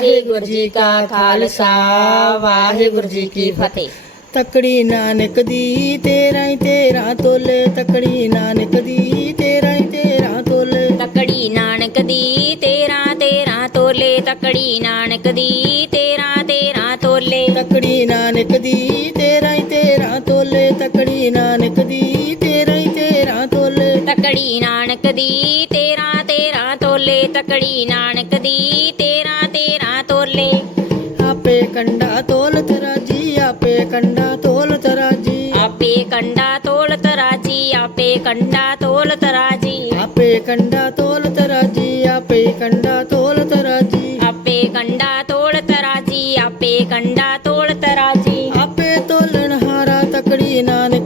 ਵਾਹਿਗੁਰੂ ਜੀ ਕਾ ਖਾਲਸਾ ਵਾਹਿਗੁਰੂ ਜੀ ਕੀ ਫਤਿਹ। ਤਕੜੀ ਨਾਨਕ ਦੀ ਤੇਰਾ ਹੀ ਤੇਰਾ ਤੋਲੇ ਤਕੜੀ ਨਾਨਕ ਦੀ ਤੇਰਾ ਹੀ ਤੇਰਾ ਤੋਲੇ। ਤਕੜੀ ਨਾਨਕ ਦੀ ਤੇਰਾ ਤੇਰਾ ਤੋਲੇ ਤਕੜੀ ਨਾਨਕ ਦੀ ਤੇਰਾ ਤੇਰਾ ਤੋਲੇ। ਤਕੜੀ ਨਾਨਕ ਦੀ ਤੇਰਾ ਹੀ ਤੇਰਾ ਤੋਲੇ ਤਕੜੀ ਨਾਨਕ ਦੀ ਤੇਰਾ ਹੀ ਤੇਰਾ ਤੋਲੇ। ਤਕੜੀ ਨਾਨਕ ਦੀ ਤੇਰਾ ਤੇਰਾ ਤੋਲੇ ਤਕੜੀ ਨਾਨਕ ਦੀ आपे कंडा तोल तराजी आपे कंडा तोल तराजी आपे कंडा तोल तराजी आपे कंडा तोल तराजी आपे कंडा तोल तराजी आपे कंडा तोल तराजी आपे कंडा तोल तराजी आपे तोलन हारा तकड़ी नान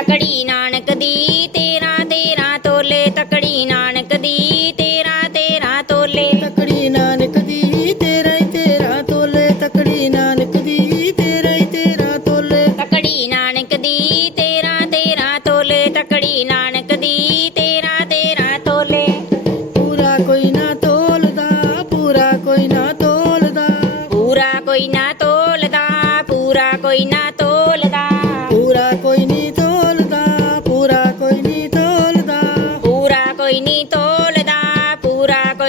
ਤਕੜੀ ਨਾਨਕ ਦੀ ਤੇਰਾ ਤੇਰਾ ਤੋਲੇ ਤਕੜੀ ਨਾਨਕ ਦੀ ਤੇਰਾ ਤੇਰਾ ਤੋਲੇ। ਤਕੜੀ ਨਾਨਕ ਦੀ ਤੇਰਾ ਹੀ ਤੇਰਾ ਤੋਲੇ। ਤਕੜੀ ਨਾਨਕ ਦੀ ਤੇਰਾ ਹੀ ਤੇਰਾ ਤੋਲੇ। ਤਕੜੀ ਨਾਨਕ ਦੀ ਤੇਰਾ ਤੇਰਾ ਤੋਲੇ। ਤਕੜੀ ਨਾਨਕ ਦੀ ਤੇਰਾ ਤੇਰਾ ਤੋਲੇ। ਪੂਰਾ ਕੋਈ ਨਾ ਤੋਲਦਾ ਪੂਰਾ ਕੋਈ ਨਾ ਤੋਲਦਾ। ਪੂਰਾ ਕੋਈ ਨਾ ਤੋਲਦਾ ਪੂਰਾ ਕੋਈ ਨਾ ਤੋਲਦਾ।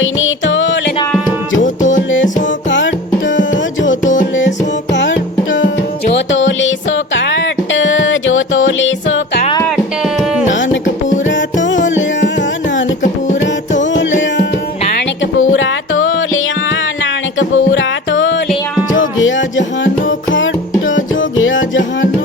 বইনি তোলে দাও जो तोले सो काट जो तोले सो काट। जो तोले सो काट जो तोले सो काट। नानक पूरा तोलिया नानक पूरा तोलिया। नानक पूरा तोलिया नानक पूरा तोलिया। जो गया जहानो खट जो गया जहानो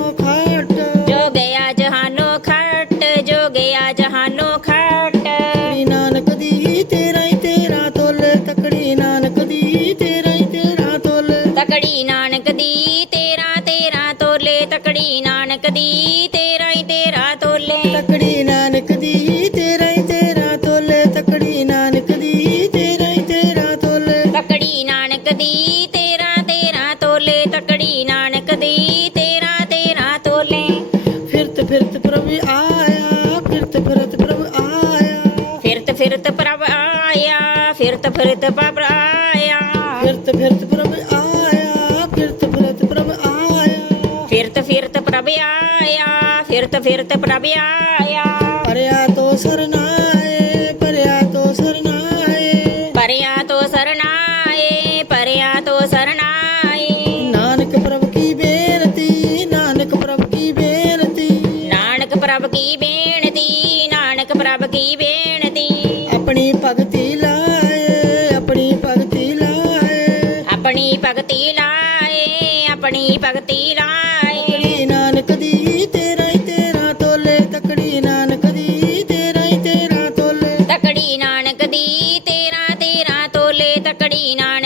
ਤਕੜੀ ਨਾਨਕ ਦੀ ਤੇਰਾ ਤੇਰਾ ਤੋਲੇ ਤਕੜੀ ਨਾਨਕ ਦੀ ਤੇਰਾ ਹੀ ਤੇਰਾ ਤੋਲੇ। ਤਕੜੀ ਨਾਨਕ ਦੀ ਤੇਰਾ ਹੀ ਤੇਰਾ ਤੋਲੇ ਤਕੜੀ ਨਾਨਕ ਦੀ ਤੇਰਾ ਹੀ ਤੇਰਾ ਤੋਲੇ। ਤਕੜੀ ਨਾਨਕ ਦੀ ਤੇਰਾ ਤੇਰਾ ਤੋਲੇ ਤਕੜੀ ਨਾਨਕ ਦੀ ਤੇਰਾ ਤੇਰਾ ਤੋਲੇ। ਫਿਰਤ ਫਿਰਤ ਪ੍ਰਭ ਆਇਆ ਫਿਰਤ ਫਿਰਤ ਪ੍ਰਭ ਆਇਆ। ਫਿਰਤ ਫਿਰਤ ਪ੍ਰਭ ਆਇਆ ਫਿਰਤ ਫਿਰਤ ਪ੍ਰਭ ਆਇਆ ਫਿਰਤ ਫਿਰਤ ਪ੍ਰਭ ਆਇਆ ਫਿਰਤ ਫਿਰਤ ਪ੍ਰਭ ਆਇਆ। ਪਰਿਆ ਤੋਂ ਸਰਨਾਏ ਪਰਿਆ ਤੋਂ ਸਰਨਾਏ ਪਰਿਆ ਤੋਂ ਸਰਨਾਏ ਪਰਿਆ ਤੋਂ ਸਰਨਾਏ ਨਾਨਕ ਪ੍ਰਭ ਕੀ ਬੇਨਤੀ ਨਾਨਕ ਪ੍ਰਭ ਕੀ ਬੇਨਤੀ। ਨਾਨਕ ਪ੍ਰਭ ਕੀ ਬੇਨਤੀ ਨਾਨਕ ਪ੍ਰਭ ਕੀ ਬੇਨਤੀ। ਆਪਣੀ ਭਗਤੀ ਲਾਏ ਆਪਣੀ ਭਗਤੀ ਲਾਏ। ਆਪਣੀ ਭਗਤੀ ਲਾਏ ਆਪਣੀ ਭਗਤੀ ਲਾਏ ਨਾਨਕ ਦੀ ਤੇਰਾ ਹੀ ਤੇਰਾ ਤੋਲੇ ਤਕੜੀ ਨਾਨਕ ਦੀ ਤੇਰਾ ਹੀ ਤੇਰਾ ਤੋਲੇ ਤਕੜੀ ਨਾਨਕ ਦੀ ਤੇਰਾ ਤੇਰਾ ਤੋਲੇ ਤਕੜੀ ਨਾਨਕ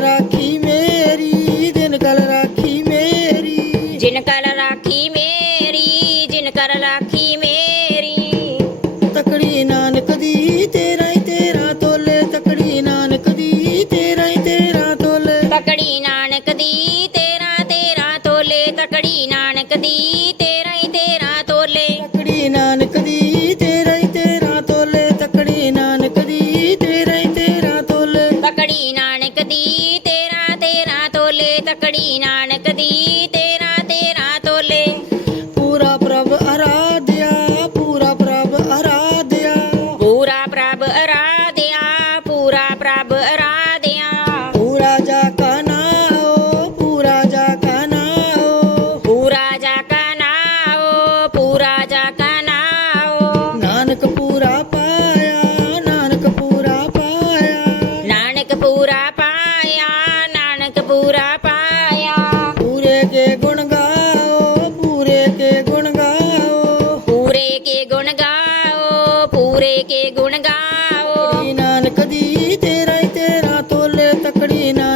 ਭਲਾ ਪੂਰੇ ਕੇ ਗੁਣ ਗਾਓ ਪੂਰੇ ਕੇ ਗੁਣ ਗਾਓ। ਪੂਰੇ ਕੇ ਗੁਣ ਗਾਓ ਪੂਰੇ ਕੇ ਗੁਣ ਗਾਓ। ਨਾਨਕ ਦੀ ਤੇਰਾ ਹੀ ਤੇਰਾ ਤੋਲੇ ਤਕੜੀ ਨਾ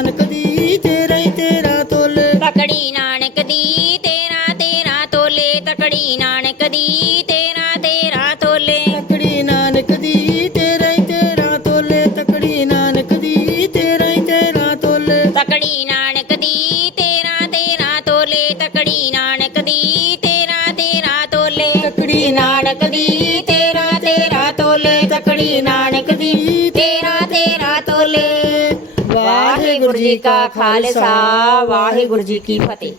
ਤੋਲੇ ਤਕੜੀ ਨਾਨਕ ਦੀ। ਤੇਰਾ ਤੇਰਾ ਤੋਲੇ। ਵਾਹਿਗੁਰੂ ਜੀ ਕਾ ਖਾਲਸਾ, ਵਾਹਿਗੁਰੂ ਜੀ ਕੀ ਫਤਿਹ।